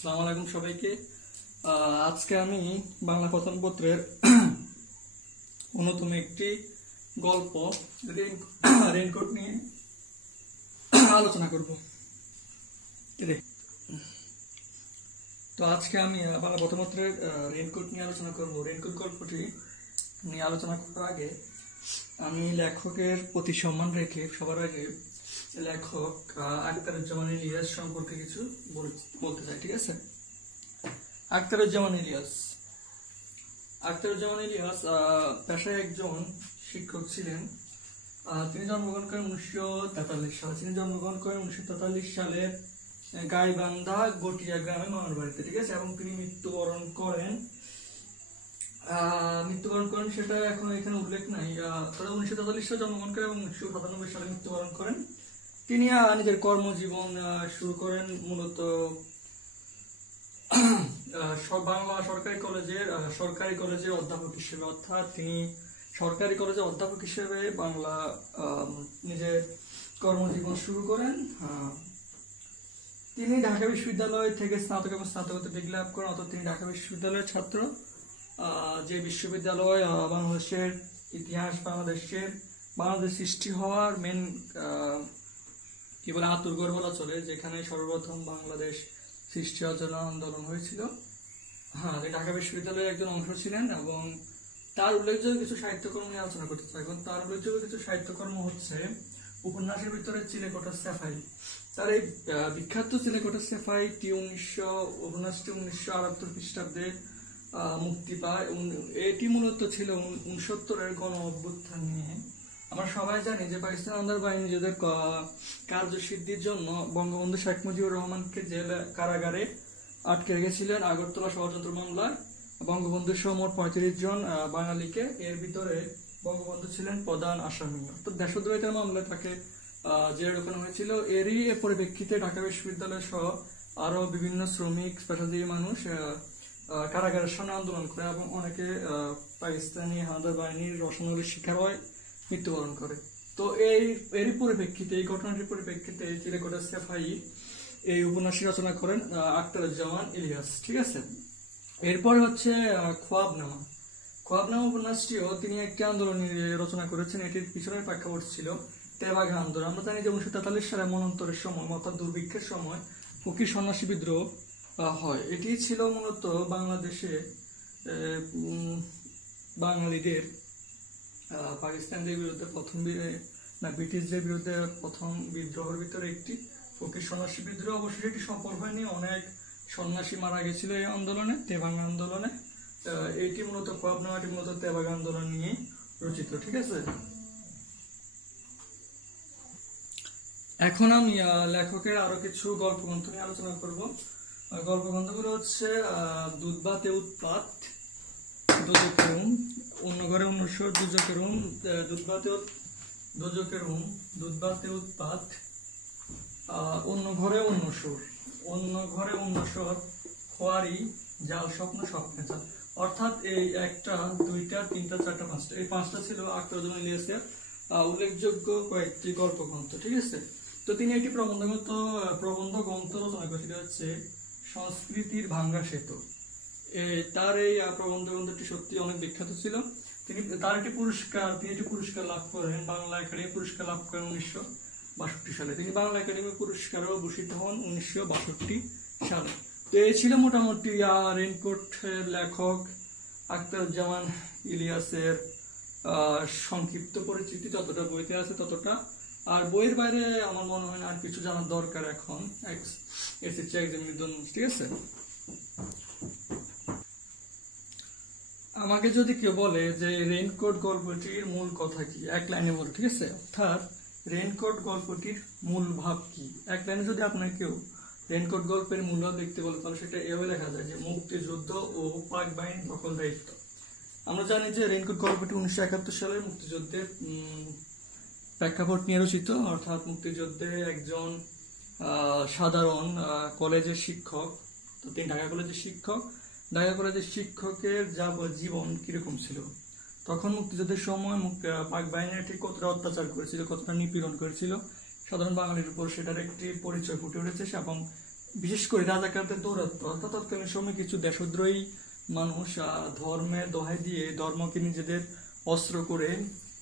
আসসালামু আলাইকুম সবাইকে। আজকে আমি বাংলা প্রথম পত্রের অন্যতম একটি গল্প রেইনকোট নিয়ে আলোচনা করব। তো আজকে আমি বাংলা প্রথম পত্রের রেইনকোট নিয়ে আলোচনা করব। রেইনকোট গল্পটি নিয়ে আলোচনা করার আগে আমি লেখকের প্রতি সম্মান রেখে সবার আগে লেখক আখতারুজ্জামান ইলিয়াস সম্পর্কে কিছু বলতে চাই। ঠিক আছে। আখতারুজ্জামান ইলিয়াস পেশায় একজন শিক্ষক ছিলেন। তিনি জন্মগ্রহণ করেন 1943 সালে গাইবান্ধা গটিয়া গ্রামে মামার বাড়িতে। ঠিক আছে। এবং তিনি মৃত্যুবরণ করেন সেটা এখন এখানে উল্লেখ নাই। তারা 1943 সালে জন্মগ্রহণ করেন এবং 1997 সালে মৃত্যুবরণ করেন। তিনি নিজের কর্মজীবন শুরু করেন মূলত বাংলা সরকারি কলেজের অধ্যাপক হিসেবে, অর্থাৎ তিনি সরকারি কলেজের অধ্যাপক হিসেবে বাংলা নিজের কর্মজীবন শুরু করেন। তিনি ঢাকা বিশ্ববিদ্যালয় থেকে স্নাতক এবং স্নাতকোত্তর ডিগ্রি লাভ করেন, অর্থাৎ তিনি ঢাকা বিশ্ববিদ্যালয়ের ছাত্র। যে বিশ্ববিদ্যালয় বাংলাদেশের ইতিহাস, বাংলাদেশ সৃষ্টি হওয়ার মেন কি বলে আতুরঘর বলা চলে, যেখানে সর্বপ্রথম বাংলাদেশ সৃষ্টি হওয়ার জন্য আন্দোলন হয়েছিল। ঢাকা বিশ্ববিদ্যালয়ের একজন অংশ ছিলেন এবং তার উল্লেখযোগ্য কিছু সাহিত্যকর্ম নিয়ে আলোচনা করতে চাই। এখন তার উল্লেখযোগ্য কিছু সাহিত্যকর্ম হচ্ছে উপন্যাসের ভিতরে চিলেকোঠার সেফাই। তার এই বিখ্যাত চিলেকোঠার সেফাইটি উপন্যাসটি 1978 খ্রিস্টাব্দে মুক্তি পায়। এটি মূলত ছিল 69-এর গণ অভ্যুত্থান নিয়ে। আমরা সবাই জানি যে পাকিস্তান আন্দার বাহিনী নিজেদের কার্যসিদ্ধির জন্য বঙ্গবন্ধু শেখ মুজিবুর রহমানকে কারাগারে আটকে রেখেছিলেন আগরতলা ষড়যন্ত্র মামলায়। বঙ্গবন্ধু সহ মোট 35 জন বাঙালিকে, এর ভিতরে বঙ্গবন্ধু ছিলেন প্রধান আসামি। তো দেশদ্রোহিতার মামলায় তাকে জেলে ঢোকানো হয়েছিল। এরই পরিপ্রেক্ষিতে ঢাকা বিশ্ববিদ্যালয় সহ আরো বিভিন্ন শ্রমিক, পেশাজীবী মানুষ কারাগারের সামনে আন্দোলন করে এবং অনেকে পাকিস্তানি হানাদার বাহিনীর রসায়নের শিকার হয়, মৃত্যুবরণ করে। তো এরই পরিপ্রেক্ষিতে, এই ঘটনাটির পরিপ্রেক্ষিতে চিলেকোঠার সেফাই এই উপন্যাসটি রচনা করেন আখতারুজ্জামান ইলিয়াস। ঠিক আছে। এরপর হচ্ছে খোয়াবনামা উপন্যাসটিও তিনি একটি আন্দোলন রচনা করেছেন। এটির পিছনের প্রেক্ষাপট ছিল তেভাগা আন্দোলন। আমরা জানি যে 1943 সালে মন্বন্তরের সময়, অর্থাৎ দুর্ভিক্ষের সময় ফকির সন্ন্যাসী বিদ্রোহ হয়। এটি ছিল মূলত বাংলাদেশে বাঙালিদের পাকিস্তানদের বিরুদ্ধে ব্রিটিশদের বিরুদ্ধে প্রথম বিদ্রোহের ভিতরে একটি ফকির সন্ন্যাসী বিদ্রোহ। অবশ্যই এটি সফল হয়নি, অনেক সন্ন্যাসী মারা গেছিল এই আন্দোলনে, তেভাগা আন্দোলনে। এইটি মূলত খোয়াবনামাটি মূলত তেভাগা আন্দোলন নিয়ে রচিত। ঠিক আছে। এখন আমি লেখকের আরো কিছু গল্পগ্রন্থ নিয়ে আলোচনা করব। গল্পগ্রন্থগুলো হচ্ছে দুধবাতে উৎপাত, দোজকেরুম, অন্য ঘরে অন্যস্বর, দুজকেরুম, দুধবাতে উৎপাত, অন্য ঘরে অন্যস্বর, খোয়ারি, জাল স্বপ্ন, স্বপ্নে জাল। অর্থাৎ এই 1টা 2টা 3টা 4টা 5টা, এই 5টা ছিল আখতারুজ্জামান ইলিয়াসের উল্লেখযোগ্য কয়েকটি গল্পগ্রন্থ। ঠিক আছে। তো তিনি একটি প্রবন্ধ গ্রন্থ রচনা করেছিল, হচ্ছে সংস্কৃতির ভাঙ্গা সেতু। তার এই প্রবন্ধ গ্রন্থটি সত্যি অনেক বিখ্যাত ছিল। তিনি একটি পুরস্কার লাভ করেন, বাংলা একাডেমি পুরস্কার লাভ করেন 1962 সালে। তিনি বাংলা একাডেমি পুরস্কারও ভূষিত হন 1962 সালে। তো এই ছিল মোটামুটি রেইনকোটের লেখক আখতারুজ্জামান ইলিয়াসের সংক্ষিপ্ত পরিচিতি। যতটা বইতে আছে ততটা, আর বইয়ের বাইরে আমার মনে হয় আর কিছু জানার দরকার এখন এসএসসি এক্সামের জন্য। ঠিক আছে। আমাকে যদি কেউ বলে যে রেইনকোট গল্পটির মূল কথা কি, এক লাইনে বলো। ঠিক আছে। অর্থাৎ রেইনকোট গল্পটির মূল ভাব কি, এক লাইনে যদি আপনার কেউ রেইনকোট গল্পের মূল ভাব লিখতে বলে, তাহলে সেটা এভাবে লেখা যায় যে মুক্তিযুদ্ধ ও পাক বাহিনীর দখল দায়িত্ব। আমরা জানি যে রেইনকোট গল্পটি 1971 সালের মুক্তিযুদ্ধের প্রেক্ষাপট নিয়ে রচিত। অর্থাৎ মুক্তিযুদ্ধে একজন সাধারণ কলেজের শিক্ষক, তো তিনি ঢাকা কলেজের শিক্ষকের জীবন কিরকম ছিল, তখন মুক্তিযুদ্ধের সময় পাক বাহিনীর ঠিক কতটা অত্যাচার করেছিল, কতটা নিপীড়ন করেছিল সাধারণ বাঙালির উপর, সেটার একটি পরিচয় ফুটে উঠেছে। এবং বিশেষ করে রাজাকারদের দৌরাত্ম্য, অর্থাৎ তৎকালীন সময় কিছু দেশদ্রোহী মানুষ ধর্মের দোহাই দিয়ে ধর্মকে নিজেদের অস্ত্র করে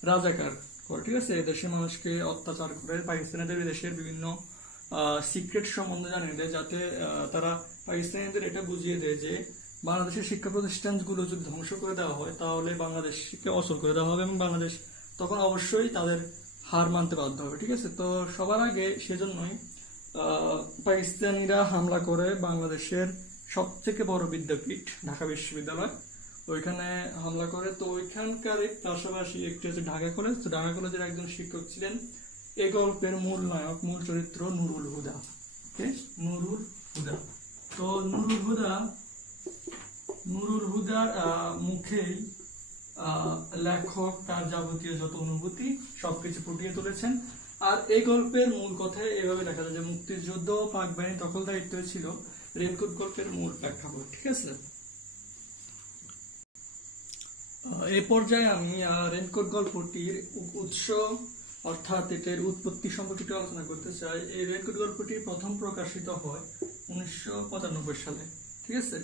রাজাকার করে, ঠিক আছে, দেশের মানুষকে অত্যাচার করে পাকিস্তানিদের দেশের বিভিন্ন সিক্রেট সম্বন্ধে জানিয়ে দেয়, যাতে তারা পাকিস্তানিদের এটা বুঝিয়ে দেয় যে বাংলাদেশের শিক্ষা প্রতিষ্ঠানগুলো যদি ধ্বংস করে দেওয়া হয় তাহলে বাংলাদেশকে অচল করে দেওয়া হবে এবং বাংলাদেশ তখন অবশ্যই তাদের হার মানতে বাধ্য হবে, ঠিক আছে। তো সবার আগে সেজন্যই পাকিস্তানিরা হামলা করে বাংলাদেশের সবথেকে বড় বিদ্যাপীঠ ঢাকা বিশ্ববিদ্যালয়, ওইখানে হামলা করে। তো ওইখানকার পাশাপাশি একটি হচ্ছে ঢাকা কলেজ। তো ঢাকা কলেজের একজন শিক্ষক ছিলেন এই গল্পের মূল নায়ক, মূল চরিত্র নুরুল হুদা। নুরুল হুদা। তো নুরুল হুদার মুখেই লেখক তার যাবতীয় যত অনুভূতি সবকিছু ফুটিয়ে তুলেছেন। আর এই গল্পের মূল কথায় এভাবে লেখা যায় যে মুক্তিযুদ্ধ ও পাক বাহিনী দখলদারিত্ব ছিল রেনকোট গল্পের মূল প্রেক্ষাপট, ঠিক আছে। এই পর্যায়ে আমি রেনকোট গল্পটির উৎস অর্থাৎ এটার উৎপত্তি সম্পর্কে একটু আলোচনা করতে চাই। এই রেনকোট গল্পটি প্রথম প্রকাশিত হয় 1995 সালে, ঠিক আছে।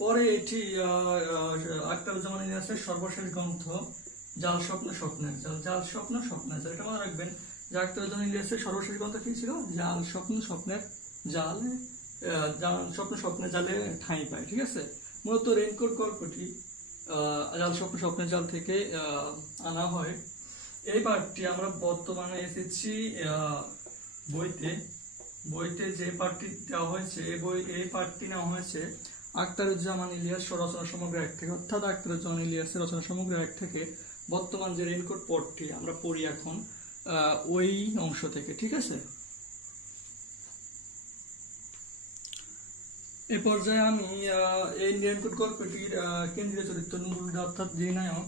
পরে এটি আখতারুজ্জামান ইলিয়াসের সর্বশেষ গ্রন্থ জাল স্বপ্ন স্বপ্নের জাল, জাল স্বপ্ন স্বপ্নের জাল, এটা মনে রাখবেন যে আখতারুজ্জামান ইলিয়াসের সর্বশেষ গ্রন্থ কি ছিল? জাল স্বপ্ন স্বপ্নের জাল, স্বপ্ন স্বপ্নের জালে ঠাঁই পায়, ঠিক আছে। মূলত রেনকোট গল্পটি জাল স্বপ্ন স্বপ্নের জাল থেকে আনা হয়। এই পাঠটি আমরা বর্তমানে এসেছি বইতে যে পাঠটি দেওয়া হয়েছে, এই পাঠটি নেওয়া হয়েছে আখতারুজ্জামান ইলিয়াস রচনা সমগ্র এক থেকে, অর্থাৎ আখতারুজ্জামান ইলিয়াসের রচনা সমগ্র এক থেকে বর্তমান যে রেনকোট পঠটি আমরা পড়ি এখন ওই অংশ থেকে, ঠিক আছে। এ পর্যায়ে আমি এই রেনকোট গল্পটির কেন্দ্রীয় চরিত্র নুরুল হুদা অর্থাৎ যে নায়ক,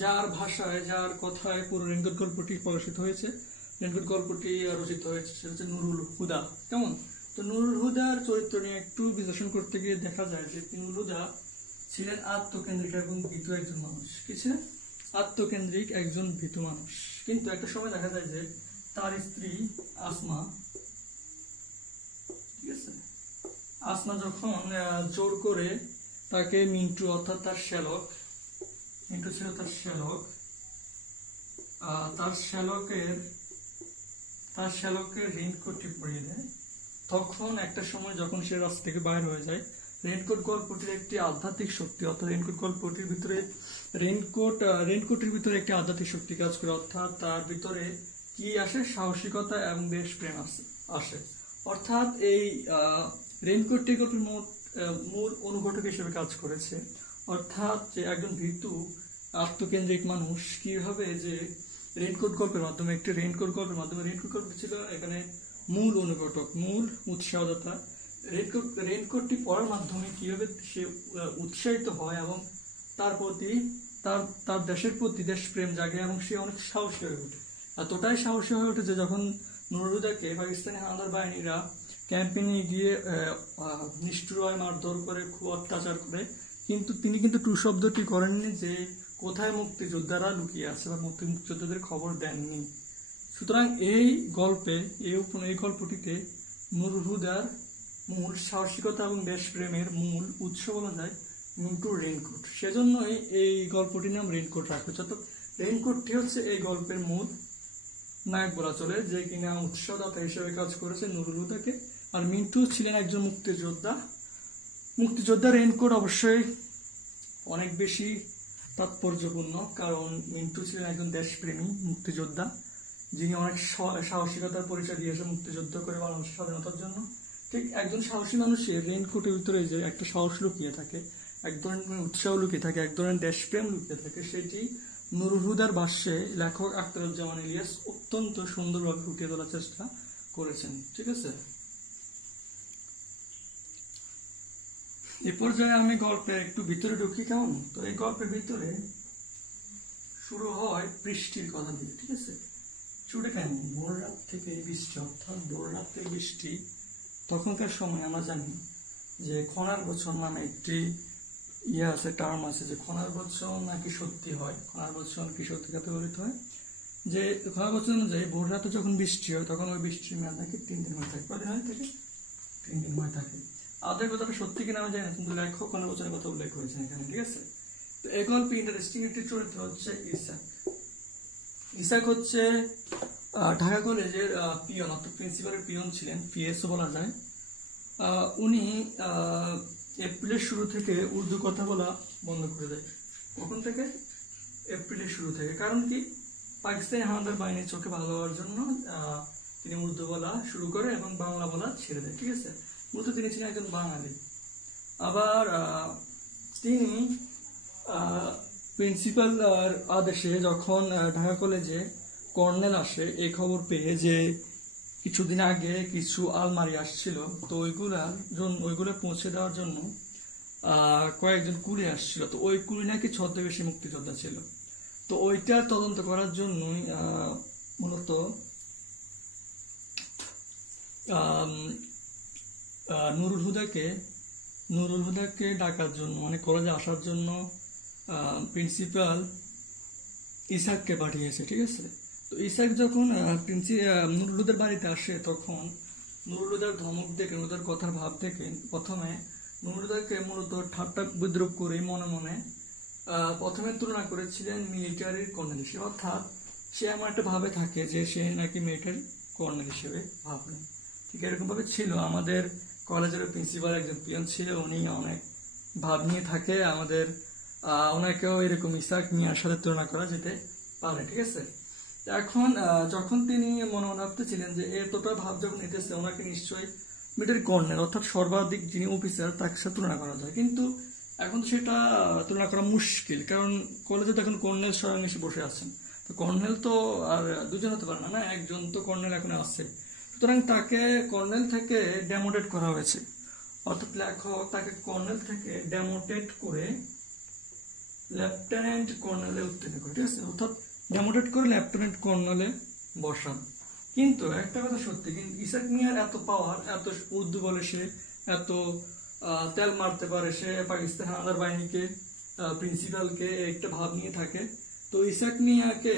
যার ভাষায় যার কথায় পুরো রেনকোট গল্পটি প্রকাশিত হয়েছে, রেনকোট গল্পটি রচিত হয়েছে, সেটা হচ্ছে নুরুল হুদা। কেমন? তো নুরুল হুদার চরিত্র নিয়ে একটু বিশ্লেষণ করতে গিয়ে দেখা যায় যে নুরুল হুদা ছিলেন আত্মকেন্দ্রিক এবং ভীতু একজন মানুষ। কি ছিলেন? আত্মকেন্দ্রিক একজন ভীতু মানুষ। কিন্তু একটা সময় দেখা যায় যে তার স্ত্রী আসমা, ঠিক আছে, আসমা যখন জোর করে তাকে মিন্টু অর্থাৎ তার শ্যালক, মিন্টু ছিল তার শ্যালক, তার শ্যালকের রেইনকোটটি পরিয়ে দেয়, তখন একটা সময় যখন সে রাস্তা থেকে বাইর হয়ে যায়, রেইনকোট গল্পটির একটি আধ্যাত্মিক শক্তি, অর্থাৎ রেইনকোট গল্পটির ভিতরে রেইনকোটের ভিতরে একটি আধ্যাত্মিক শক্তি কাজ করে, অর্থাৎ তার ভিতরে কি আসে? সাহসিকতা এবং দেশপ্রেম আসে। অর্থাৎ এই রেইনকোটটি গল্পের মূল অনুঘটক হিসেবে কাজ করেছে। অর্থাৎ যে একজন ভীতু আত্মকেন্দ্রিক মানুষ কিভাবে যে রেইনকোট গল্পের মাধ্যমে রেইনকোট গল্প ছিল এখানে মূল অনুঘটক, মূল উৎসাহদাতা। রেইনকোটটি পড়ার মাধ্যমে কিভাবে সে উৎসাহিত হয় এবং তার প্রতি তার দেশের প্রতি দেশপ্রেম জাগে এবং সে অনেক সাহসী হয়ে ওঠে। এতটাই সাহসী হয়ে ওঠে যে যখন নুরুল হুদাকে পাকিস্তানি হানাদার বাহিনীরা ক্যাম্পে নিয়ে গিয়ে নিষ্ঠুর মারধর করে, খুব অত্যাচার করে, কিন্তু তিনি কিন্তু টু শব্দটি করেননি যে কোথায় মুক্তিযোদ্ধারা লুকিয়ে আছে বা মুক্তিযোদ্ধাদের খবর দেননি। সুতরাং এই গল্পটিতে নুরুল হুদার মূল সাহসিকতা এবং দেশপ্রেমের মূল উৎস বলা যায় মিন্টুর রেইনকোট। সেজন্যই এই গল্পটির নাম রেইনকোট রাখা হয়েছে। অর্থাৎ রেইনকোটটি হচ্ছে এই গল্পের মূল নায়ক বলা চলে, যে কিনা উৎসাহদাতা হিসেবে কাজ করেছে নুরুল হুদাকে। আর মিন্টু ছিলেন একজন মুক্তিযোদ্ধা। রেইনকোট অবশ্যই অনেক বেশি তাৎপর্যপূর্ণ, কারণ মিন্টু ছিলেন একজন দেশপ্রেমী মুক্তিযোদ্ধা, যিনি অনেক সাহসিকতার পরিচয় দিয়েছে মুক্তিযুদ্ধ করে বাংলাদেশের স্বাধীনতার জন্য। ঠিক একজন সাহসী মানুষের রেইনকোটের ভিতরে যে একটা সাহস লুকিয়ে থাকে, এক ধরনের উৎসাহ লুকিয়ে থাকে, এক ধরনের দেশপ্রেম লুকিয়ে থাকে, সেটি নুরুল হুদার ভাষ্যে লেখক আখতারুজ্জামান ইলিয়াস অত্যন্ত সুন্দরভাবে ফুটিয়ে তোলার চেষ্টা করেছেন, ঠিক আছে। এ পর্যায়ে আমি গল্পের একটু ভিতরে ঢুকি। কেমন? তো এই গল্পের ভিতরে শুরু হয় বৃষ্টির কথা দিয়ে, ঠিক আছে। শুরুটা কেন? ভোর রাত থেকে বৃষ্টি, অর্থাৎ ভোর রাত থেকে বৃষ্টি। তখনকার সময় আমরা জানি যে খনার বছর নামে একটি আছে, টার্ম আছে, যে খনার বছর নাকি সত্যি হয়, খনার বছর কি সত্যি কথা ব্যবহৃত হয়, যে খনার বছর অনুযায়ী ভোর রাতে যখন বৃষ্টি হয় তখন ওই বৃষ্টির মেয়াদ নাকি 3 দিন থাকে। কদিন হয় থেকে প্রিন্টিং হয়ে থাকে। আদের কথাটা সত্যি কিনা আমি জানি না, কিন্তু লেখক অনেক বছরের কথা উল্লেখ করেছেন এখানে, ঠিক আছে। তো এই গল্পে ইন্টারেস্টিং একটি চরিত্র হচ্ছে ইসাক। ইসাক হচ্ছে ঢাকা কলেজের পিয়ন, অর্থাৎ প্রিন্সিপালের পিয়ন ছিলেন, পিএসও বলা যায়। উনি এপ্রিলের শুরু থেকে উর্দু কথা বলা বন্ধ করে দেয়। কখন থেকে? এপ্রিলের শুরু থেকে। কারণ কি? পাকিস্তানি হানাদার বাহিনীর চোখে ভালো হওয়ার জন্য তিনি উর্দু বলা শুরু করে এবং বাংলা বলা ছেড়ে দেয়, ঠিক আছে। মূলত তিনি ছিলেন একজন বাঙালি। আবার তিনি প্রিন্সিপাল আদেশে যখন ঢাকা কলেজে কর্নেল আসে এই খবর পেয়ে যে কিছুদিন আগে কিছু আলমারি আসছিল, তো ওইগুলো পৌঁছে দেওয়ার জন্য কয়েকজন কুলি আসছিল। তো ওই কুলি নাকি ছদ্মবেশী মুক্তিযোদ্ধা ছিল। তো ওইটার তদন্ত করার জন্যই মূলত নুরুল হুদাকে ডাকার জন্য, মানে কলেজে আসার জন্য প্রিন্সিপাল ইসাককে পাঠিয়েছে, ঠিক আছে। তো ইসাক যখন নুরুল হুদার বাড়িতে আসে, তখন নুরুল হুদার ধমক দেখে, নুরুল কথার ভাব দেখে প্রথমে নুরুল হুদাকে মূলত ঠাট্টা বিদ্রুপ করে মনে মনে প্রথমে তুলনা করেছিলেন মিলিটারির কর্নেল হিসেবে, অর্থাৎ সে এমন একটা ভাবে থাকে যে সে নাকি মিলিটারি কর্নেল হিসেবে ভাবলেন। ঠিক এরকম ভাবে ছিল আমাদের কলেজের প্রিন্সিপাল একজন পিয়ন ছিল, উনি অনেক ভাব নিয়ে থাকে। আমাদের ওনাকেও এরকম ইসাক মিয়ার সাথে তুলনা করা যেতে পারে, ঠিক আছে। এখন যখন তিনি মনে মনে ভাবতেছিলেন যে এতটা ভাব যখন নিতেছে, ওনাকে নিশ্চয়ই মিলিটারি কর্নেল অর্থাৎ সর্বাধিক যিনি অফিসার তার সাথে তুলনা করা যায়, কিন্তু এখন তো সেটা তুলনা করা মুশকিল, কারণ কলেজে তো এখন কর্নেল স্বয়ং এসে বসে আছেন। তো কর্নেল তো আর দুজন হতে পারে না, না, একজন তো কর্নেল এখন আছে। সুতরাং তাকে কর্নেল থেকে ডেমোটেট করা হয়েছে, অর্থাৎ লেখক তাকে কর্নেল থেকে ডেমোটেট করে লেফটেন্যান্ট কর্নেলে উত্তীর্ণ করে, ঠিক আছে। অর্থাৎ ডেমোটেট করে লেফটেন্যান্ট কর্নেলে বসান। কিন্তু একটা কথা সত্যি, কিন্তু ইসাক মিয়ার এত পাওয়ার, এত উর্দু বলে সে, এত তেল মারতে পারে সে, পাকিস্তান হানাদার বাহিনীকে, প্রিন্সিপালকে একটা ভাব নিয়ে থাকে। তো ইসাক মিয়াকে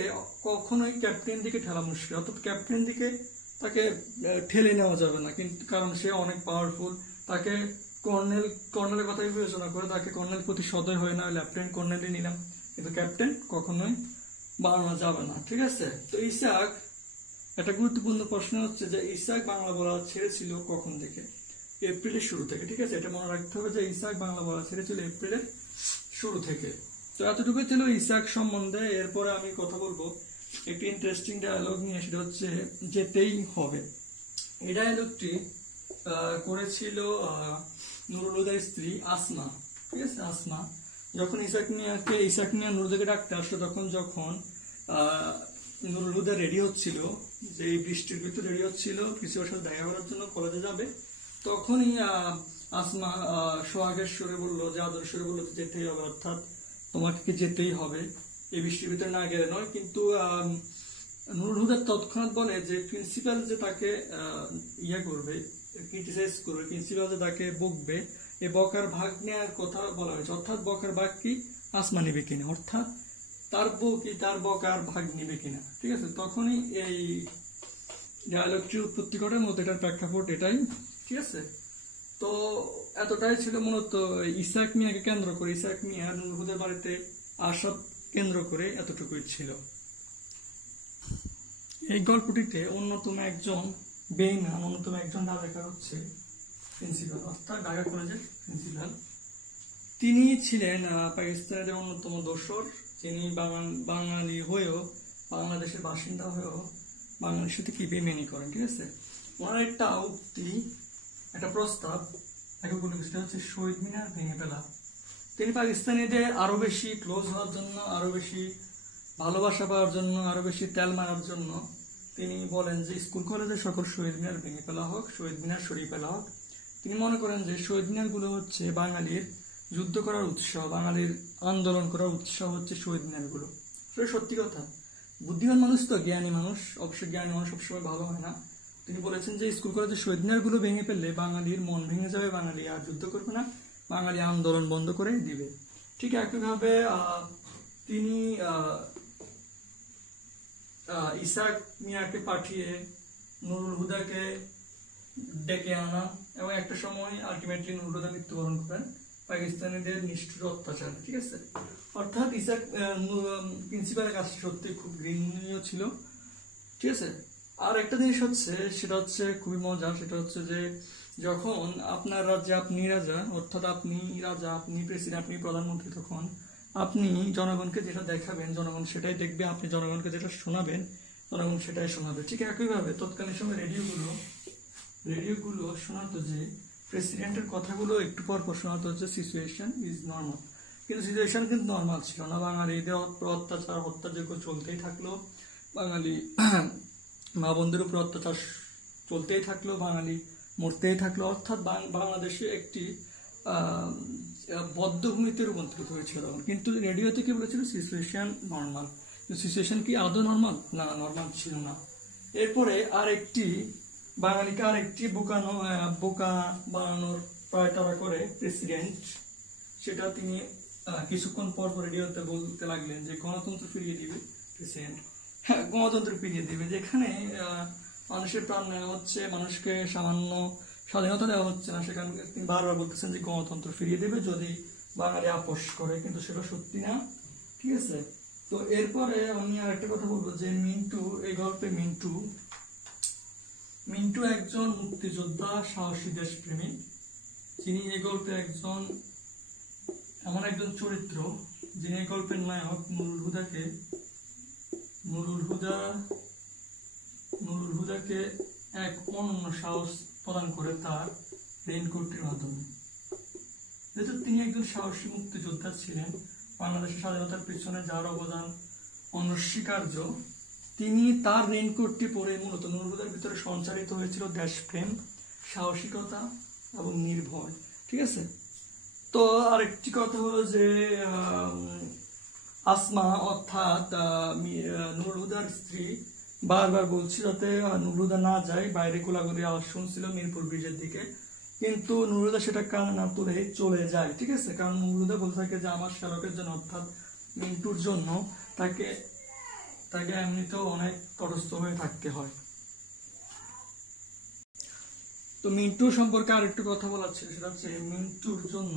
কখনোই ক্যাপ্টেন দিকে ঠেলা মুশকিল, অর্থাৎ ক্যাপ্টেন দিকে তাকে ঠেলে নেওয়া যাবে না, কিন্তু কারণ সে অনেক পাওয়ারফুল। তাকে কর্নেলের কথাই বিবেচনা করে তাকে কর্নেল প্রতি সদয় হয় না, লেফটেন্যান্ট কর্নেলই নিলাম, কিন্তু ক্যাপ্টেন কখনোই বানানো যাবে না, ঠিক আছে। তো ইসাক, একটা গুরুত্বপূর্ণ প্রশ্ন হচ্ছে যে ইসাক বাংলা বলা ছেড়েছিল কখন থেকে? এপ্রিলের শুরু থেকে, ঠিক আছে। এটা মনে রাখতে হবে যে ইসাক বাংলা বলা ছেড়েছিল এপ্রিলের শুরু থেকে। তো এতটুকু ছিল ইসাক সম্বন্ধে। এরপরে আমি কথা বলবো একটি ইন্টারেস্টিং ডায়ালগ নিয়ে, সেটা হচ্ছে যেতেই হবে। এই ডায়ালগটি করেছিল নুরুল হুদার স্ত্রী আসমা, ঠিক আছে। আসমা যখন ইসাক মিয়া নুরুল হুদাকে ডাকতে আসলো, যখন নুরুল হুদা রেডি হচ্ছিল, যে এই বৃষ্টির ভিতরে রেডি হচ্ছিল প্রিন্সিপালের সাথে দেখা করার জন্য কলেজে যাবে, তখনই আসমা সোহাগের সুরে বললো, যে আদর সুরে বললো যেতেই হবে, অর্থাৎ তোমাকে যেতেই হবে, এই বৃষ্টির ভিতরে না গেলে নয়। কিন্তু নুরুল হুদা তৎক্ষণাৎ বলে যে প্রিন্সিপাল যে তাকে করবে, ক্রিটিসাইজ করবে, প্রিন্সিপাল যে তাকে বকবে, এই বকার ভাগ নেওয়ার কথা বলা হয়েছে। অর্থাৎ বকার ভাগ কি আসমা নেবে কিনা, অর্থাৎ তার বউ কি তার বকার ভাগ নেবে কিনা, ঠিক আছে। তখনই এই ডায়ালগটির উৎপত্তি ঘটে, মূলত এটার প্রেক্ষাপট এটাই, ঠিক আছে। তো এতটাই ছিল মূলত ইসাক মিয়াকে কেন্দ্র করে, ইসাক মিয়া নুরুল হুদার বাড়িতে আসা কেন্দ্র করে এতটুকুই ছিল। এই গল্পটিতে অন্যতম একজন বেঈমান, অন্যতম একজন রাজাকার হচ্ছে প্রিন্সিপাল, অর্থাৎ ঢাকা কলেজের প্রিন্সিপাল। তিনি ছিলেন পাকিস্তানের অন্যতম দোসর, যিনি বাঙালি হয়েও, বাংলাদেশের বাসিন্দা হয়েও বাঙালির সাথে কি বেইমানি করেন, ঠিক আছে। ওনার একটা উক্তি, একটা প্রস্তাব তাকে বলে, সেটা হচ্ছে শহীদ মিনার ভেঙে ফেলা। তিনি পাকিস্তানিদের আরো বেশি ক্লোজ হওয়ার জন্য, আরো বেশি ভালোবাসা পাওয়ার জন্য, আরো বেশি তেল মারার জন্য তিনি বলেন যে স্কুল কলেজের সকল শহীদ মিনার ভেঙে ফেলা হোক, শহীদ মিনার সরিয়ে ফেলা হোক। তিনি মনে করেন যে শহীদ মিনার গুলো হচ্ছে বাঙালির যুদ্ধ করার উৎসাহ, বাঙালির আন্দোলন করার উৎসাহ হচ্ছে শহীদ মিনার গুলো। সত্যি কথা, বুদ্ধিমান মানুষ তো, জ্ঞানী মানুষ, অবশ্যই জ্ঞানী মানুষ সবসময় ভালো হয় না। তিনি বলেছেন যে স্কুল কলেজের শহীদ মিনার গুলো ভেঙে ফেললে বাঙালির মন ভেঙে যাবে, বাঙালি আর যুদ্ধ করবে না, বাঙালি আন্দোলন বন্ধ করে দিবে। ঠিক একইভাবে তিনি ইসাক মিয়াকে পাঠিয়ে নুরুল হুদাকে ডেকে আনা, এবং একটা সময় আলটিমেটলি নুরুল হুদা মৃত্যুবরণ করেন পাকিস্তানিদের নিষ্ঠুর অত্যাচার। ঠিক আছে, অর্থাৎ ইসাক প্রিন্সিপালের কাজটা সত্যি খুব ঘৃণনীয় ছিল। ঠিক আছে, আর একটা জিনিস হচ্ছে, সেটা হচ্ছে খুবই মজার, সেটা হচ্ছে যে যখন আপনার রাজ্যে আপনি রাজা, অর্থাৎ আপনি রাজা, আপনি প্রেসিডেন্ট, আপনি প্রধানমন্ত্রী, তখন আপনি জনগণকে যেটা দেখাবেন জনগণ সেটাই দেখবে, আপনি জনগণকে যেটা শোনাবেন জনগণ সেটাই শোনাবে। ঠিক একইভাবে তৎকালীন সময় রেডিওগুলো শোনাতো যে প্রেসিডেন্টের কথাগুলো একটু পর পর শোনাতো হচ্ছে সিচুয়েশন ইজ নর্মাল, কিন্তু সিচুয়েশন কিন্তু নর্মাল ছিল না। বাঙালিদের অত্যাচার হত্যাযোগ্য চলতেই থাকলো, বাঙালি মা বোনদের উপর অত্যাচার চলতেই থাকলো, বাঙালি মরতেই থাকলো, অর্থাৎ বাংলাদেশে একটি বদ্ধভূমিতে রূপান্তরিত হয়েছিল তখন। কিন্তু রেডিওতে কি বলেছিল, সিচুয়েশন নর্মাল। সিচুয়েশন কি আদৌ নর্মাল? না, নর্মাল ছিল না। এরপরে বাঙালিকে আরেকটি বোকা বানানোর প্রায় তারা করে প্রেসিডেন্ট, সেটা তিনি কিছুক্ষণ পর রেডিওতে বলতে লাগলেন যে গণতন্ত্র ফিরিয়ে দিবে প্রেসিডেন্ট। হ্যাঁ, গণতন্ত্র ফিরিয়ে দিবে, যেখানে মানুষের প্রাণ নেওয়া হচ্ছে, মানুষকে সামান্য স্বাধীনতা দেওয়া হচ্ছে না, সেখানে তিনি বারবার বলতেছেন যে গণতন্ত্র ফিরিয়ে দেবে যদি বাঙালি আপোষ করে, কিন্তু সেটা সত্যি না। ঠিক আছে, তো এরপরে আমি আর একটা কথা বলবো যে মিন্টু, এই গল্পে মিন্টু একজন মুক্তিযোদ্ধা, সাহসী দেশপ্রেমী, যিনি এই গল্পে এমন একজন চরিত্র যিনি এই গল্পের নায়ক নুরুল হুদাকে এক অনন্য সাহস প্রদান করে তার রেইনকোটটির মাধ্যমে। যেহেতু তিনি একজন সাহসী মুক্তিযোদ্ধা ছিলেন, বাংলাদেশের স্বাধীনতার পিছনে যার অবদান অনস্বীকার্য, তিনি তার রেইনকোটটি পরে মূলত নুরুল হুদার ভিতরে সঞ্চারিত হয়েছিল দেশপ্রেম, সাহসিকতা এবং নির্ভয়। ঠিক আছে, তো আরেকটি কথা হলো যে আসমা অর্থাৎ নুরুল হুদার স্ত্রী বারবার বলছিল যাতে নুরুল হুদা না যায়, বাইরে গোলাগুলি আওয়াজ শুনছিল মিরপুর ব্রিজের দিকে, কিন্তু নুরুল হুদা সেটা কানে না তুলে চলে যায়। ঠিক আছে, কারণ নুরুল হুদা বলতে থাকে যে আমার শ্যালকের জন্য, অর্থাৎ মিন্টুর জন্য তাকে এমনিতেও অনেক তটস্থ হয়ে থাকতে হয়। তো মিন্টু সম্পর্কে আর একটু কথা বলার ছিল, সেটা হচ্ছে মিন্টুর জন্য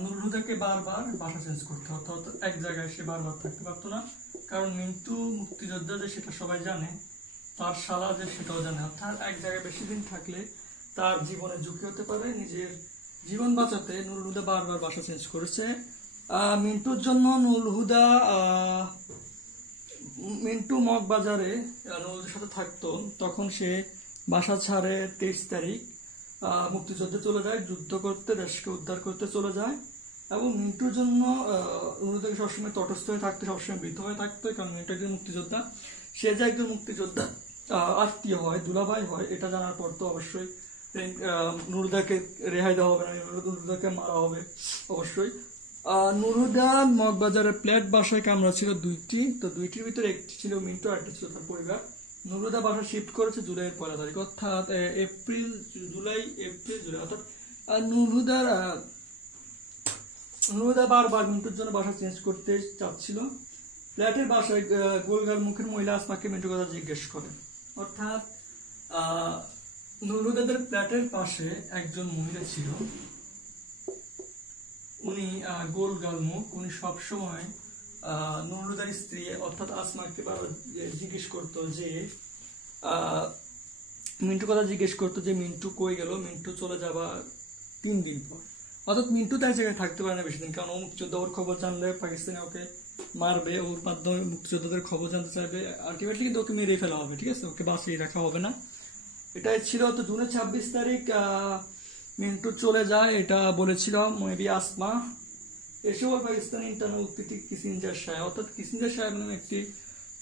নুরুল হুদাকে বারবার বাসা চেঞ্জ করতে হতো, অর্থাৎ এক জায়গায় সে বারবার থাকতে পারতো না, কারণ মিন্টু মুক্তিযোদ্ধা যে সেটা সবাই জানে, তার শালা যে সেটাও জানে, অর্থাৎ এক জায়গায় বেশি দিন থাকলে তার জীবনে ঝুঁকি হতে পারে। নিজের জীবন বাঁচাতে নুরুল হুদা বারবার বাসা চেঞ্জ করেছে। মিন্টুর জন্য মিন্টু মগবাজারে নুরুলদের সাথে থাকতো, তখন সে বাসা ছাড়ে 23 তারিখ, মুক্তিযুদ্ধে চলে যায়, যুদ্ধ করতে, দেশকে উদ্ধার করতে চলে যায়। এবং মিন্টুর জন্য নুরুলকে সবসময় তটস্থ হয়ে থাকতে, সবসময় বৃদ্ধ হয়ে থাকতো, কারণ মিন্টু একজন মুক্তিযোদ্ধা। সে যে একজন মুক্তিযোদ্ধা আত্মীয় হয়, দুলাভাই হয়, এটা জানার পর তো অবশ্যই নুরুলকে রেহাই দেওয়া হবে না, নুরুলকে মারা হবে অবশ্যই। নুরুল হুদা মগবাজারের প্লেট বাসায় কামরা ছিল 2টি, তো 2টির ভিতরে একটি ছিল মিন্টু, আর একটা ছিল তার পরিবার। নুরুল হুদা বাসা শিফট করেছে জুলাইয়ের 1 তারিখ, অর্থাৎ জুলাই অর্থাৎ নুরুল হুদা বারবার মিন্টুর জন্য বাসা চেঞ্জ করতে চাচ্ছিল। ফ্ল্যাটের বাসায় গোলগাল মুখের মহিলা আসমাকে মিন্টুর কথা জিজ্ঞেস করে, অর্থাৎ নুরুল হুদাদের ফ্ল্যাটের পাশে একজন মহিলা ছিল, উনি গোলগাল মুখ, উনি সবসময় নুরুল হুদার স্ত্রী অর্থাৎ আসমাকে জিজ্ঞেস করতো যে মিন্টু কথা জিজ্ঞেস করতো যে মিন্টু কই গেল, মিন্টু চলে যাবা 3 দিন পর, অর্থাৎ মিন্টু তার জায়গায় থাকতে পারে না বেশি দিন, কারণ ও মুক্তিযোদ্ধা, ওর খবর জানলে পাকিস্তানে ওকে মারবে, ওর মাধ্যমে মুক্তিযোদ্ধাদের খবর জানতে চাইবে, আলটিমেটলি কিন্তু ওকে মেরে ফেলা হবে। ঠিক আছে, ওকে বাঁচিয়ে রাখা হবে না, এটাই ছিল। তো জুনের 26 তারিখ মিন্টু চলে যায়, এটা বলেছিল মেবি আসমা। এসে ওর পাকিস্তানি ইন্টারনাল উক্তিটি কিসিঞ্জার সাহেব, অর্থাৎ কিসিঞ্জার সাহেব নামে একটি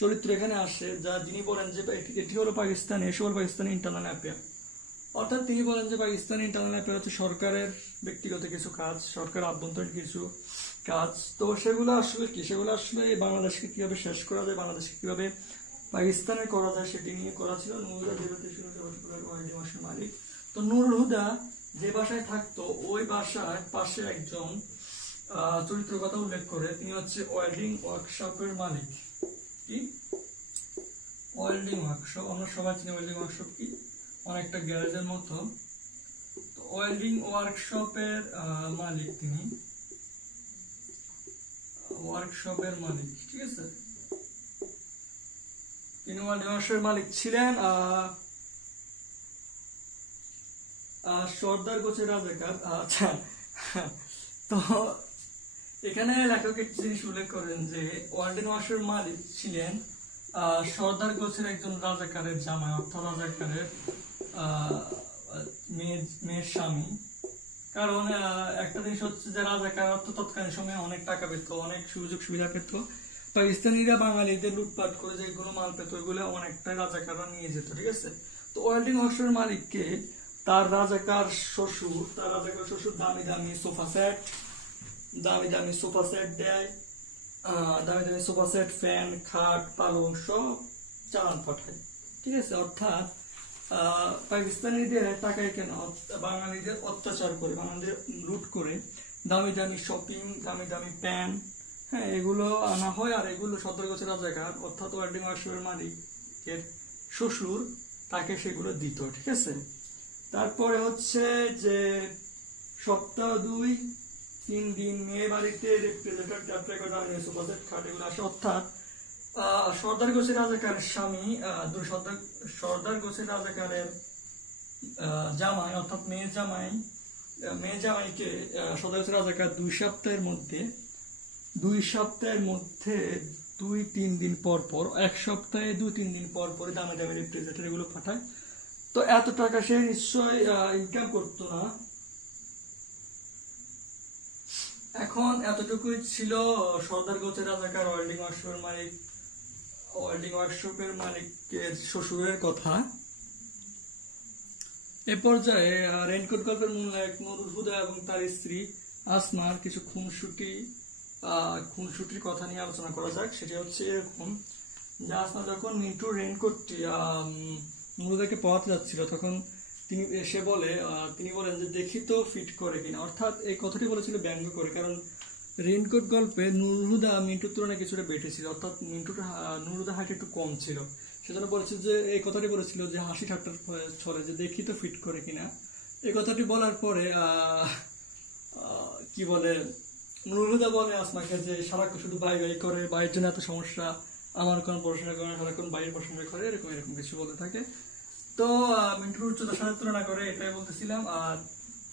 চরিত্র এখানে আসে, যিনি বলেন যে এটি হলো পাকিস্তান, এসে হলো পাকিস্তানি ইন্টারনাল অ্যাফেয়ার, অর্থাৎ তিনি বলেন যে পাকিস্তানি ইন্টারনাল অ্যাফেয়ার হচ্ছে সরকারের ব্যক্তিগত কিছু কাজ, সরকার আভ্যন্তরীণ কিছু কাজ। তো সেগুলো আসলে বাংলাদেশকে কিভাবে শেষ করা যায়, বাংলাদেশকে কিভাবে পাকিস্তানে করা যায়, সেটি নিয়ে করা ছিল। নুরুল হুদা মালিক। তো নুরুল হুদা যে বাসায় থাকতো, ওই বাসায় পাশে একজন চরিত্রের কথা উল্লেখ করে, তিনি হচ্ছে ওয়েল্ডিং ওয়ার্কশপের মালিক। কি ওয়েল্ডিং ওয়ার্কশপ? আমরা সবাই চিনি ওয়েল্ডিং ওয়ার্কশপ কি। অনেকটা গ্যারেজের মতো। তো ওয়েল্ডিং ওয়ার্কশপের মালিক তিনি, ওয়ার্কশপের মালিক, ঠিক আছে। তিনি ওয়েল্ডিং ওয়ার্কশপের মালিক ছিলেন সর্দার গোছের রাজাকার। আচ্ছা, তো এখানে লেখক একটি জিনিস উল্লেখ করেন যে ওয়েল্ডিং ওয়ার্কশপের মালিক ছিলেন সর্দার গোছের একজন রাজাকারের জামাই, অর্থাৎ রাজাকারের মেয়ের স্বামী। কারণ একটা জিনিস হচ্ছে যে রাজাকার তৎকালীন সময়ে অনেক টাকা পেত, অনেক সুযোগ সুবিধা পেত। পাকিস্তানিরা বাঙালিদের লুটপাট করে যেগুলো মাল পেত ওইগুলো অনেকটাই রাজাকাররা নিয়ে যেত, ঠিক আছে। তো ওয়েল্ডিং ওয়ার্কশপের মালিককে তার রাজাকার শ্বশুর দামি দামি সোফা সেট দেয়, দামি দামি সোফা সেট, ফ্যান, খাট, পালং সব চালান পাঠায়, ঠিক আছে। অর্থাৎ পাকিস্তানিদের টাকায় কেন বাঙালিদের অত্যাচার করে, বাঙালিদের লুট করে দামি দামি শপিং, দামি দামি প্যান, হ্যাঁ, এগুলো আনা হয়। আর এগুলো সর্দার গোছের রাজাকার অর্থাৎ ওয়েল্ডিং ওয়ার্কশপের মালিকের শ্বশুর তাকে সেগুলো দিত, ঠিক আছে। তারপরে হচ্ছে যে সপ্তাহ 2-3 দিন মেয়ে বাড়িতে রেফ্রিজারেটর খাট এগুলো আসে। অর্থাৎ সর্দার গোছের রাজাকারের স্বামী, সর্দার গোছের রাজাকারের জামাই অর্থাৎ মেয়ে জামাইকে সর্দার গোছের রাজাকার 2 সপ্তাহের মধ্যে 2-3 দিন পর পর, 1 সপ্তাহে 2-3 দিন পর পরে দামি দামি রেফ্রিজারেটর এগুলো পাঠায়। তো এত টাকা সে নিশ্চয় ইনকাম করতো না। এখন এতটুকুই ছিল সর্দার গোছের রাজাকার ওয়েল্ডিং ওয়ার্কশপের মালিকের শ্বশুরের কথা। এ পর্যায়ে রেইনকোট গল্পের মূল নায়ক নুরুল হুদা এবং তার স্ত্রী আসমার কিছু খুনসুটির কথা নিয়ে আলোচনা করা যাক। সেটা হচ্ছে এরকম যে আসমা যখন মিন্টুর রেইনকোটটি নুরুদাকে পড়াতে যাচ্ছিল তখন তিনি বলেন যে দেখি তো ফিট করে কিনা। অর্থাৎ এই কথাটি বলেছিল ব্যঙ্গ করে, কারণ রেইনকোট গল্পে নুরুল হুদা মিন্টুর তুলনায় কিছুটা বেটে ছিল, অর্থাৎ নুরুল হুদা হাইট একটু কম ছিল। সেজন্য বলেছিল যে এই কথাটি বলেছিল যে হাসি ঠাট্টার ছলে যে দেখি তো ফিট করে কিনা। এই কথাটি বলার পরে কি বলে নুরুল হুদা বলে আসমাকে যে সারাক্ষণ শুধু বাই করে, বাইরের জন্য এত সমস্যা, আমার কোন পড়াশোনা করে না, সারাক্ষণ বাইরের পড়াশোনা করে, এরকম কিছু বলে থাকে। তো মিন্টুর উচ্চতার সাথে তুলনা করে এটাই বলতেছিলাম। আর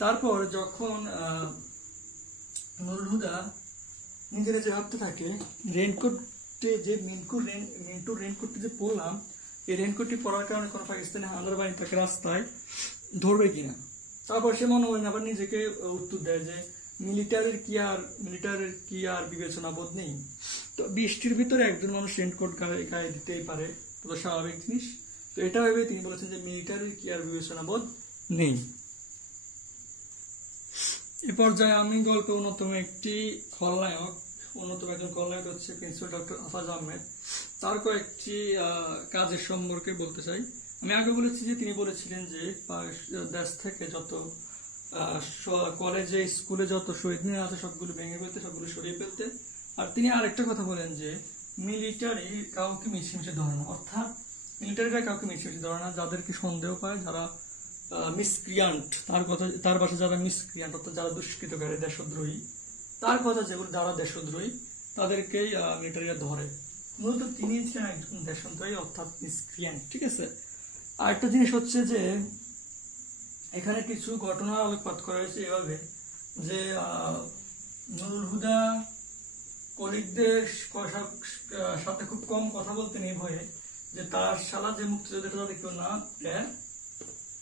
তারপর যখন নুরুল হুদা নিজেরা যে ভাবতে থাকে রেইনকোটে যে মিন্টুর রেইনকোটটি যে পরলাম, এই রেইনকোটটি পরার কারণে কোনো পাকিস্তানি হামলার বাহিনী তাকে রাস্তায় ধরবে কিনা। তারপর সে মনে মনে আবার নিজেকে উত্তর দেয় যে মিলিটারির কি আর বিবেচনা বোধ নেই। তো বৃষ্টির ভিতরে একজন মানুষ রেইনকোট গায়ে দিতেই পারে, তো স্বাভাবিক জিনিস। তো এটা ভেবে তিনি বলেছেন যে মিলিটারির কি আর বিবেচনা বোধ নেই। এ পর্যায়ে আমি গল্পে অন্যতম একজন খলনায়ক হচ্ছে প্রিন্সিপাল ডক্টর আফাজ আহমেদ। তার কয়েকটি কাজের সম্পর্কে বলতে চাই। আমি আগে বলেছি যে তিনি বলেছিলেন যে দেশ থেকে যত কলেজে স্কুলে যত শহীদ মিনার আছে সবগুলো ভেঙে ফেলতে, সবগুলো সরিয়ে ফেলতে। আর তিনি আরেকটা কথা বলেন যে মিলিটারি কাউকে মিছিমিছি ধরে না, অর্থাৎ মিলিটারিরা কাউকে মিছিমিছি ধরে না। যাদেরকে সন্দেহ পায়, যারা মিসক্রিয়ান্ট, তার ভাষায় যারা মিসক্রিয়ান্ট অর্থাৎ যারা দুষ্কৃতকারী, দেশদ্রোহী, তার কথা যেগুলো যারা দেশদ্রোহী তাদেরকেই মিলিটারিরা ধরে। মূলত তিনি ছিলেন একজন দেশদ্রোহী অর্থাৎ মিসক্রিয়ান্ট, ঠিক আছে। আর একটা জিনিস হচ্ছে যে এখানে কিছু ঘটনার আলোকপাত করা হয়েছে এভাবে যে নুরুল হুদা কলিগদের সাথে খুব কম কথা বলতেন এই ভয়ে যে তার শালা যে মুক্তিযোদ্ধাটা যাতে কেউ না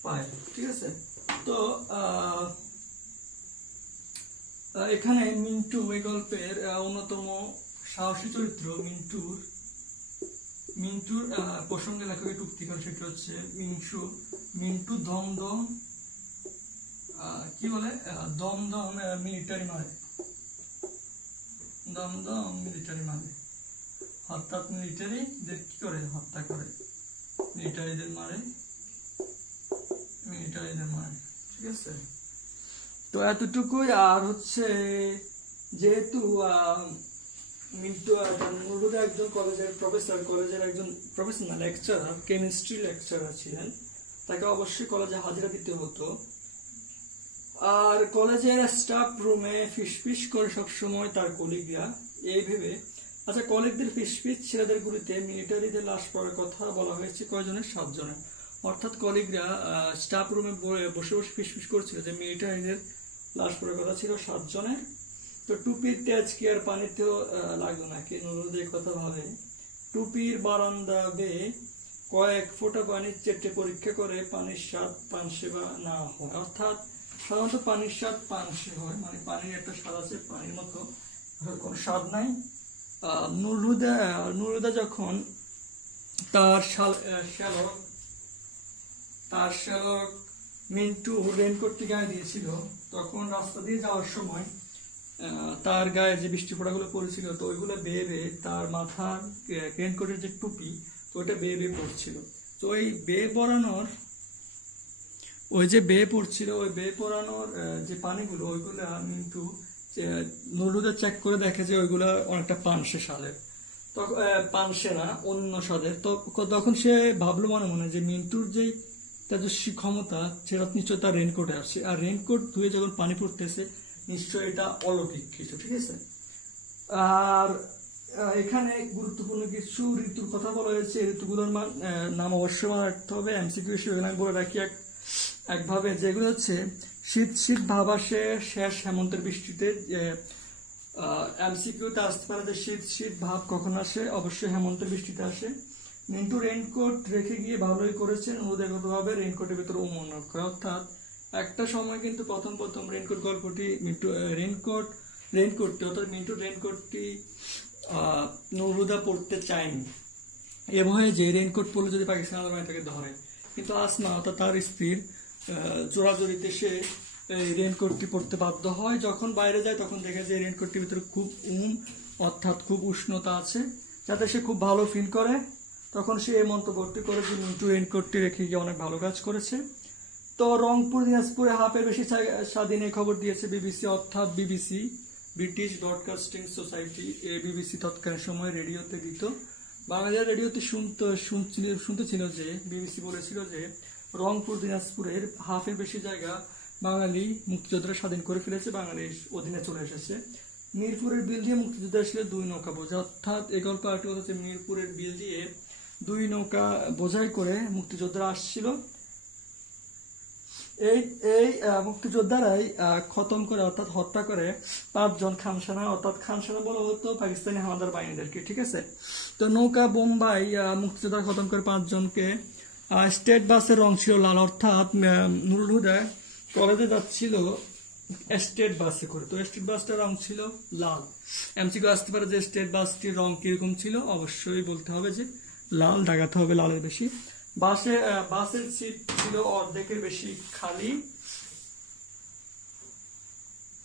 পায়, ঠিক আছে। তো এখানে মিন্টু এই গল্পের অন্যতম সাহসী চরিত্র। মিন্টুর প্রসঙ্গে লেখকের উক্তি করে, সেটি হচ্ছে মিন্টু দমদম কি বলে দমদম মিলিটারি মারে, অর্থাৎ মিলিটারিদের কি করে হত্যা করে, মিলিটারিদের মারে, ঠিক আছে। তো এতটুকুই। আর হচ্ছে যেহেতু নুরুল একজন কলেজের একজন প্রফেশনাল লেকচারার, কেমিস্ট্রি লেকচারার ছিলেন, তাকে অবশ্যই কলেজে হাজিরা দিতে হতো। আর কলেজের স্টাফ রুমে ফিসফিস করে সবসময় তার কলিগরা, এই ভেবে আচ্ছা কলিগদের ফিসফিস ছেলেদের গুলিতে মিলিটারিদের লাশ পড়ার কথা বলা হয়েছে কয়জনের? 7 জনের। অর্থাৎ কলিগরা স্টাফ রুমে বসে বসে ফিসফিস করছিল যে মিলিটারিদের লাশ পড়ার কথা ছিল 7 জনের। তো টুপির তেজ কি আর পানিতেও লাগলো নাকি? নুরুল এই কথা ভাবে টুপির বারান্দা বেয়ে কয়েক ফোঁটা পানির চেটে পরীক্ষা করে পানির স্বাদ পানসে বা না হয়। অর্থাৎ সাধারণত পানির স্বাদ পানসে হয়, মানে পানির একটা স্বাদ আছে, পানির মতো কোনো স্বাদ নাই। নুরুদা যখন তার শ্যালক মিন্টু রেনকোটটি গায়ে দিয়েছিল, তখন রাস্তা দিয়ে যাওয়ার সময় তার গায়ে যে বৃষ্টি ফোঁটাগুলো পড়েছিল, তো ওইগুলো বেয়ে বেয়ে তার মাথার রেনকোটের যে টুপি, তো ওইটা বেয়ে বেয়ে পড়ছিল। তো ওই বেয়ে পড়ানোর যে পানিগুলো, ওইগুলো মিন্টু নুরুদা চেক করে দেখে যে ওইগুলা অনেকটা পানসে স্বাদের, তখন পানসে না অন্য স্বাদের। তখন সে ভাবলো মনে মনে যে মিন্টুর যেই তেজস্বী ক্ষমতা সেটা নিশ্চয় তার রেনকোটে আসছে, আর রেনকোট ধুয়ে যখন পানি পড়তেছে নিশ্চয় এটা অলৌকিক কিছু, ঠিক আছে। আর এখানে গুরুত্বপূর্ণ কিছু ঋতুর কথা বলা হয়েছে। ঋতুগুলোর নাম অবশ্যই মনে রাখতে হবে, এমসিকিউ হিসেবে আমি বলে রাখি একভাবে, যেগুলো হচ্ছে শীত শীত ভাব আসে শেষ হেমন্তের বৃষ্টিতে। এমসিকিউতে আসতে পারে যে শীত শীত ভাব কখন আসে? অবশ্যই হেমন্তের বৃষ্টিতে আসে। মিন্টু রেইনকোট রেখে গিয়ে ভালোই করেছেন, অনুদেগতভাবে রেইনকোটের ভিতরে উন্নয়ন করে। অর্থাৎ একটা সময় কিন্তু প্রথম রেইনকোট গল্পটি রেইনকোটটি অর্থাৎ মিন্টুর রেইনকোটটি নুরুদা পড়তে চায়নি, এ ভয়ে যে রেইনকোট পরলে যদি পাকিস্তান আর্মি তাকে ধরে। কিন্তু আসমা অর্থাৎ তার স্ত্রীর জোরাজোরিতে সে এই রেইনকোটটি পরতে বাধ্য হয়। যখন বাইরে যায় তখন দেখে যে রেইনকোটটির ভিতরে খুব অর্থাৎ খুব উষ্ণতা আছে, যাতে সে খুব ভালো ফিল করে। তখন সে এই মন্তব্যটি করে যে মিন্টু রেইনকোটটি রেখে গিয়ে অনেক ভালো কাজ করেছে। তো রংপুর দিনাজপুরে হাফের বেশি স্বাধীনে খবর দিয়েছে বিবিসি, অর্থাৎ BBC British broadcasting society. BBC তৎকালীন সময় রেডিওতে দিত, বাংলাদেশ রেডিওতে শুনতেছিল যে বিবিসি বলেছিল যে রংপুর দিনাজপুরের হাফের বেশি জায়গা বাঙালি মুক্তিযোদ্ধারা স্বাধীন করে ফেলেছে, বাঙালির অধীনে চলে এসেছে। মিরপুরের বিল দিয়ে মুক্তিযোদ্ধা আসলে 2 নৌকা বোঝা, অর্থাৎ এই গল্প আরেকটি হচ্ছে মিরপুরের বিল দিয়ে 2 নৌকা বোঝাই করে মুক্তিযোদ্ধারা আসছিল। এই মুক্তিযোদ্ধারাই খতম করে অর্থাৎ হত্যা করে 5 জন খানসানা, অর্থাৎ খানসানা বলা হতো পাকিস্তানি হানাদার বাহিনীদেরকে, ঠিক আছে। তো নৌকা বোম্বাই মুক্তিযোদ্ধারা খতম করে 5 জনকে। স্টেট বাসের রং ছিল লাল, অর্থাৎ নুরুল হুদা কলেজে যাচ্ছিল স্টেট বাসে করে, তো স্টেট বাসটার রং ছিল লাল। এমসিকিউ আসতে পারে যে স্টেট বাসটির রং কিরকম ছিল? অবশ্যই বলতে হবে যে লাল, দাগাতে হবে লালের বেশি। বাসের সিট ছিল অর্ধেকের বেশি খালি।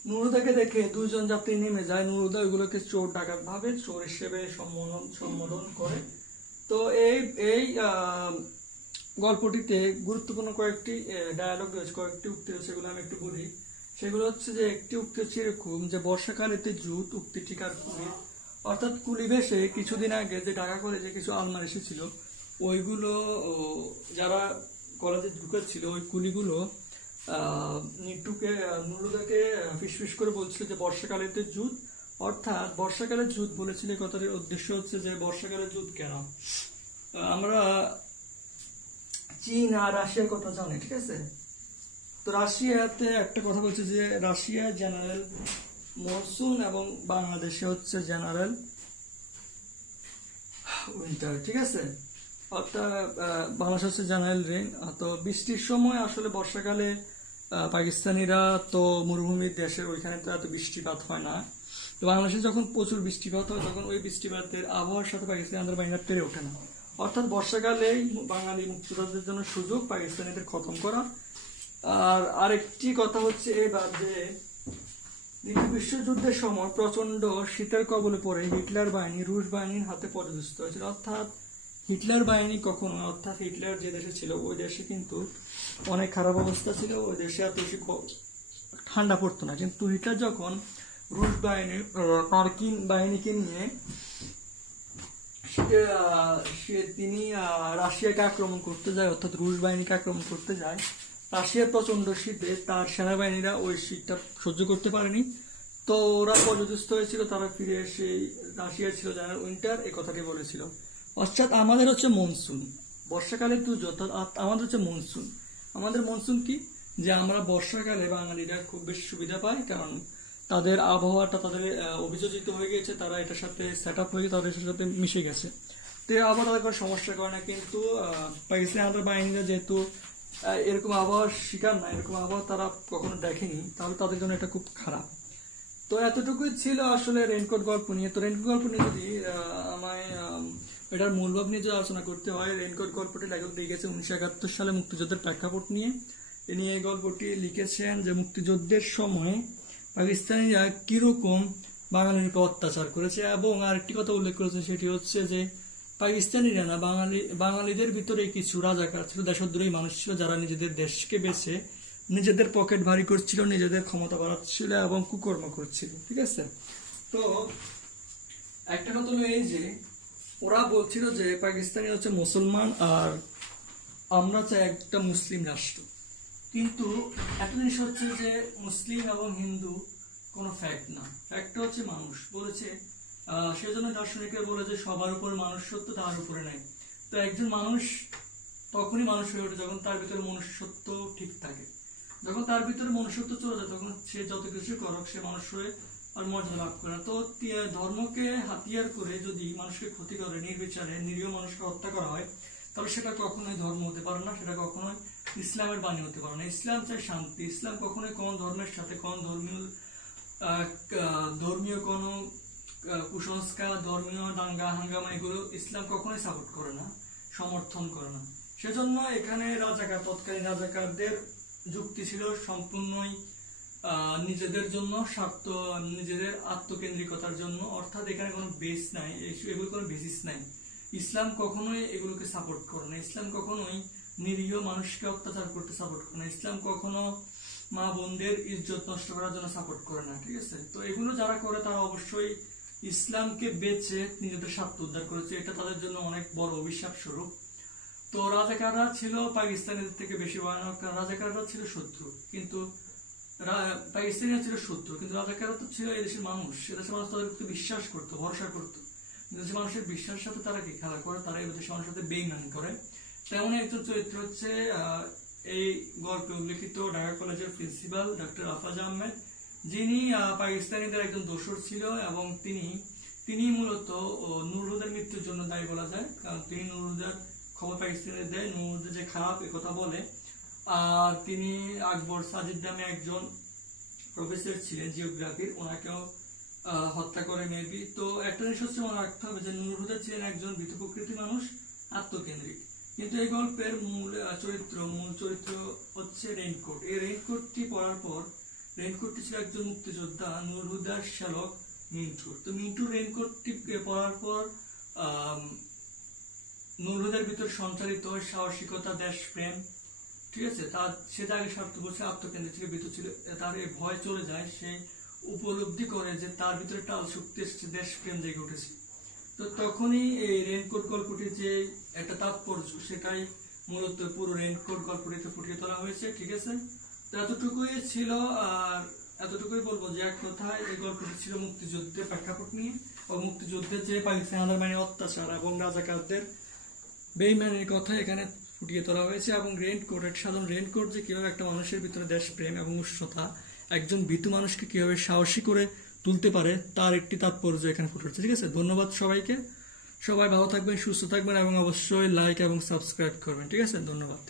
নুরুদাকে দেখে 2 জন যাত্রী নেমে যায়। নুরুদা ওইগুলোকে চোর ডাকাত ভাবে, চোর হিসেবে সম্বোধন করে। তো এই গল্পটিতে গুরুত্বপূর্ণ কয়েকটি ডায়ালগ রয়েছে, কয়েকটি উক্তি রয়েছে, সেগুলো আমি একটু বলি। সেগুলো হচ্ছে যে একটি উক্তি হচ্ছে এরকম যে বর্ষাকালেতে জুট, উক্তি ঠিকার কুলি, অর্থাৎ কুলি বেশে কিছুদিন আগে যে ঢাকা কলেজে কিছু আলমার এসেছিল, ওইগুলো যারা কলেজে ঢুকেছিল ওই কুলিগুলো নুরুদাকে ফিসফিস করে বলছিল যে বর্ষাকালেতে জুট, অর্থাৎ বর্ষাকালে জুট বলেছিল। এই কথাটির উদ্দেশ্য হচ্ছে যে বর্ষাকালে জুট কেন? আমরা চীন আর রাশিয়ার কথা জানি, ঠিক আছে। তো রাশিয়াতে একটা কথা বলছে যে রাশিয়া জেনারেল মনসুন এবং বাংলাদেশে হচ্ছে জেনারেল উইন্টার, ঠিক আছে। অর্থাৎ বাংলাদেশ হচ্ছে জেনারেল রেন। তো বৃষ্টির সময় আসলে বর্ষাকালে পাকিস্তানিরা তো মরুভূমির দেশের, ওইখানে তো এত বৃষ্টিপাত হয় না। তো বাংলাদেশে যখন প্রচুর বৃষ্টিপাত হয় তখন ওই বৃষ্টিপাতের আবহাওয়ার সাথে পাকিস্তানি আন্দার বাহিনীরা পেরে ওঠে না। অর্থাৎ বর্ষাকালেই বাঙালি মুক্তিযোদ্ধাদের জন্য সুযোগ পাকিস্তানিদের খতম করা। আর আরেকটি কথা হচ্ছে এবার যে দ্বিতীয় বিশ্বযুদ্ধের সময় প্রচন্ড শীতের কবলে পড়ে হিটলার বাহিনী রুশ বাহিনীর হাতে পরাজিত হয়েছিল। অর্থাৎ হিটলার বাহিনী কখনো, অর্থাৎ হিটলার যে দেশে ছিল ওই দেশে কিন্তু অনেক খারাপ অবস্থা ছিল, ওই দেশে এত বেশি ঠান্ডা পড়তো না। কিন্তু হিটলার যখন রুশ বাহিনী মার্কিন বাহিনীকে নিয়ে তিনি রাশিয়াকে আক্রমণ করতে যায়, অর্থাৎ রুশ বাহিনীকে আক্রমণ করতে যায়। রাশিয়ার প্রচন্ড শীতে তার সেনাবাহিনীরা ওই শীতটা সহ্য করতে পারেনি, তো ওরা পর্যদস্ত হয়েছিল, তারা ফিরে এসে রাশিয়া ছিল যারা উইন্টার এই কথাটি বলেছিল। অর্থাৎ আমাদের হচ্ছে মনসুন, বর্ষাকালের তুজ, অর্থাৎ আমাদের হচ্ছে মনসুন। আমাদের মনসুন কি, যে আমরা বর্ষাকালে বাঙালিরা খুব বেশি সুবিধা পাই, কারণ তাদের আবহাওয়াটা তাদের অভিযোজিত হয়ে গেছে, তারা এটার সাথে সেট আপ হয়ে তাদের সাথে মিশে গেছে, তো এই আবহাওয়া তাদের কোনো সমস্যা করে না। কিন্তু পাকিস্তানি আমাদের বাহিনীরা যেহেতু এরকম আবহাওয়ার শিকার না, এরকম আবহাওয়া তারা কখনো দেখেনি, তাহলে তাদের জন্য এটা খুব খারাপ। তো এতটুকুই ছিল আসলে রেইনকোট গল্প নিয়ে। তো রেইনকোট গল্প নিয়ে যদি আমায় এটার মূলভাব নিয়ে যদি আলোচনা করতে হয়, রেইনকোট গল্পটি লেখক লিখেছে 1971 সালে মুক্তিযুদ্ধের প্রেক্ষাপট নিয়ে। তিনি এই গল্পটি লিখেছেন যে মুক্তিযুদ্ধের সময় পাকিস্তানিরা কিরকম বাঙালির উপর অত্যাচার করেছে, এবং আরেকটি কথা উল্লেখ করেছে, সেটি হচ্ছে যে পাকিস্তানিরা না, বাঙালিদের ভিতরে কিছু রাজাকার ছিল, দেশদ্রোহী মানুষ ছিল, যারা নিজেদের দেশকে বেছে নিজেদের পকেট ভারী করছিল, নিজেদের ক্ষমতা বাড়াচ্ছিল এবং কুকর্ম করছিল। ঠিক আছে, তো একটা কথা হলো এই যে ওরা বলছিল যে পাকিস্তানি হচ্ছে মুসলমান আর আমরা চাই একটা মুসলিম রাষ্ট্র। কিন্তু একটা জিনিস হচ্ছে যে মুসলিম এবং হিন্দু কোনো ফ্যাক্ট না, ফ্যাক্টটা হচ্ছে মানুষ বলেছে। সেজন্য দার্শনিকের বলে যে সবার উপরে মানুষ সত্য, তার উপরে নাই। তো একজন মানুষ তখনই মানুষ হয়ে ওঠে যখন তার ভিতরে মনুষ্যত্ব ঠিক থাকে। যখন তার ভিতরে মনুষ্যত্ব চলে যায়, তখন সে যত কিছু করুক সে মানুষ হয়ে আর মর্যাদা লাভ করে না। তো ধর্মকে হাতিয়ার করে যদি মানুষকে ক্ষতি করে, নির্বিচারে নিরীহ মানুষকে হত্যা করা হয়, তাহলে সেটা কখনোই ধর্ম হতে পারে না, সেটা কখনোই ইসলামের বাণী হতে পারে না। ইসলাম চাই শান্তি। ইসলাম কখনোই কোন ধর্মের সাথে কোন ধর্মীয় কোন কুসংস্কার, ধর্মীয় দাঙ্গা হাঙ্গামা এগুলো ইসলাম কখনোই সাপোর্ট করে না, সমর্থন করে না। সেজন্য এখানে তৎকালীন রাজাকারদের যুক্তি ছিল সম্পূর্ণই নিজেদের জন্য, স্বার্থ, নিজেদের আত্মকেন্দ্রিকতার জন্য, অর্থাৎ এখানে কোনো বেস নাই, এগুলো কোনো বেসিস নাই। ইসলাম কখনোই এগুলোকে সাপোর্ট করে না। ইসলাম কখনোই নিরীহ মানুষকে অত্যাচার করতে সাপোর্ট করে না। ইসলাম কখনো মা বোনদের ইজ্জত নষ্ট করার জন্য সাপোর্ট করে না। ঠিক আছে, তো এগুলো যারা করে তারা অবশ্যই ইসলামকে বেচে নিজেদের স্বার্থ উদ্ধার করেছে, এটা তাদের জন্য অনেক বড় অভিশাপ স্বরূপ। তো রাজাকাররা ছিল পাকিস্তানিদের থেকে বেশি ভয়ানক। রাজাকাররা ছিল শত্রু, কিন্তু পাকিস্তানিরা ছিল শত্রু, কিন্তু রাজাকাররা তো ছিল এদেশের মানুষ। এদেশের মানুষ তাদেরকে বিশ্বাস করতো, ভরসা করতো। এদেশের মানুষের বিশ্বাসের সাথে তারা কি খেলা করে, তারা এদেশের মানুষের সাথে বেইমানি করে। তেমনই একজন চরিত্র হচ্ছে এই গল্পে উল্লেখিত ঢাকা কলেজের প্রিন্সিপাল ডক্টর আফাজ আহমেদ, যিনি পাকিস্তানিদের একজন দোসর ছিল, এবং তিনি মূলত নুরুদের মৃত্যুর জন্য দায়ী বলা যায়, কারণ তিনি নুরুদের খবর পাকিস্তানিদের দেয়, নুরুদের যে খারাপ কথা বলে। আর তিনি আকবর সাজিদ নামে একজন প্রফেসর ছিলেন জিওগ্রাফির, ওনাকেও হত্যা করে মেবি। তো একটা জিনিস হচ্ছে মনে রাখতে হবে যে নুরুদা ছিলেন একজন ভীতু প্রকৃতির মানুষ, আত্মকেন্দ্রিক। কিন্তু এই গল্পের মূল চরিত্র হচ্ছে রেইনকোট। এই রেইনকোটটি পড়ার পর, রেইনকোটটি ছিল একজন মুক্তিযোদ্ধা নুরুদার শ্যালক মিন্টুর। তো মিন্টুর রেইনকোটটি পড়ার পর নুরুদার ভিতর সঞ্চারিত সাহসিকতা, দেশপ্রেম, ঠিক আছে, সে আগে স্বার্থপর ছিল, আত্মকেন্দ্রিক ছিল, ভীতু ছিল, তার এই ভয় চলে যায়। সে উপলব্ধি করে যে তার ভিতরে একটা শক্তি এসেছে, দেশপ্রেম জেগে উঠেছে। তো তখনই এই রেইনকোট গল্পটির যে একটা তাৎপর্য, সেটাই মূলত পুরো রেইনকোট গল্পটিতে ফুটিয়ে তোলা হয়েছে। ঠিক আছে, তো এতটুকুই ছিল। আর এতটুকুই বলবো যে এক কথায় এই গল্পটি ছিল মুক্তিযুদ্ধের প্রেক্ষাপট নিয়ে, ও মুক্তিযুদ্ধের যে পাকিস্তান আন্ডারমাইনের অত্যাচার এবং রাজাকারদের বেইমানির কথা এখানে ফুটিয়ে তোলা হয়েছে। এবং সাধারণ রেইনকোট যে কিভাবে একটা মানুষের ভিতরে দেশপ্রেম এবং উষ্ণতা, একজন ভীতু মানুষকে কিভাবে সাহসী করে তুলতে পারে, তার একটি তাৎপর্য এখানে ফুটে উঠছে। ঠিক আছে, ধন্যবাদ সবাইকে। সবাই ভালো থাকবেন, সুস্থ থাকবেন, এবং অবশ্যই লাইক এবং সাবস্ক্রাইব করবেন। ঠিক আছে, ধন্যবাদ।